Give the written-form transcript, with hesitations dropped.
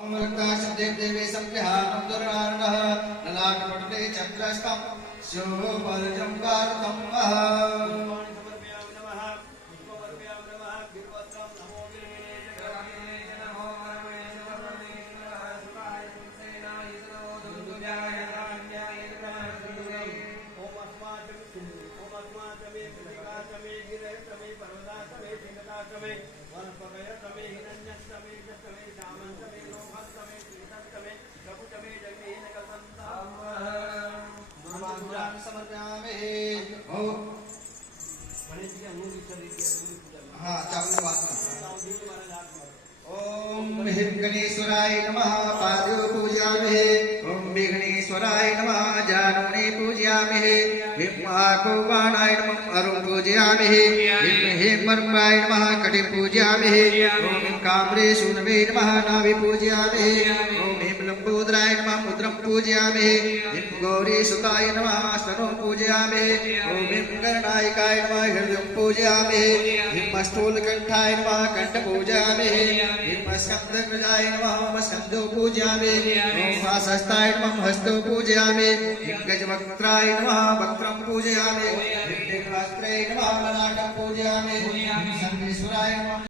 देवे संप्रहानं दुर्वाणः ललाटपटले चन्द्रस्तं शोभरजं वार्तम् ओम गणेश्वराय नमः पादो पूजयामहे ओम विघ्नेश्वराय नमः जानुने पूजयामहे हिम आकोबाणाय नमः अरुण पूजयामहे हिम हेमर्माय नमः कटिं पूजयामहे ओम कामरे शूनवे नमः नाभि पूजयामहे ओम हिम लंबोदराय नमः मुद्रं पूजयामहे हिम गौरी सुताय नमः स्तनं पूजयामहे ओम हिम गणनायकाय नमः हृदयं पूजयामहे हिम स्थूलकंठाय नमः कंठ पूजयामहे हिम स्कंदग्रजाय नमः स्कंदो पूजयामि ओम वासस्ताय नमः हस्तो पूजयामि हिम गजवक्त्राय नमः वक्त्रं पूजयामि हिम दिग्वक्त्राय नमः ललाटं पूजयामि हिम सर्वेश्वराय नमः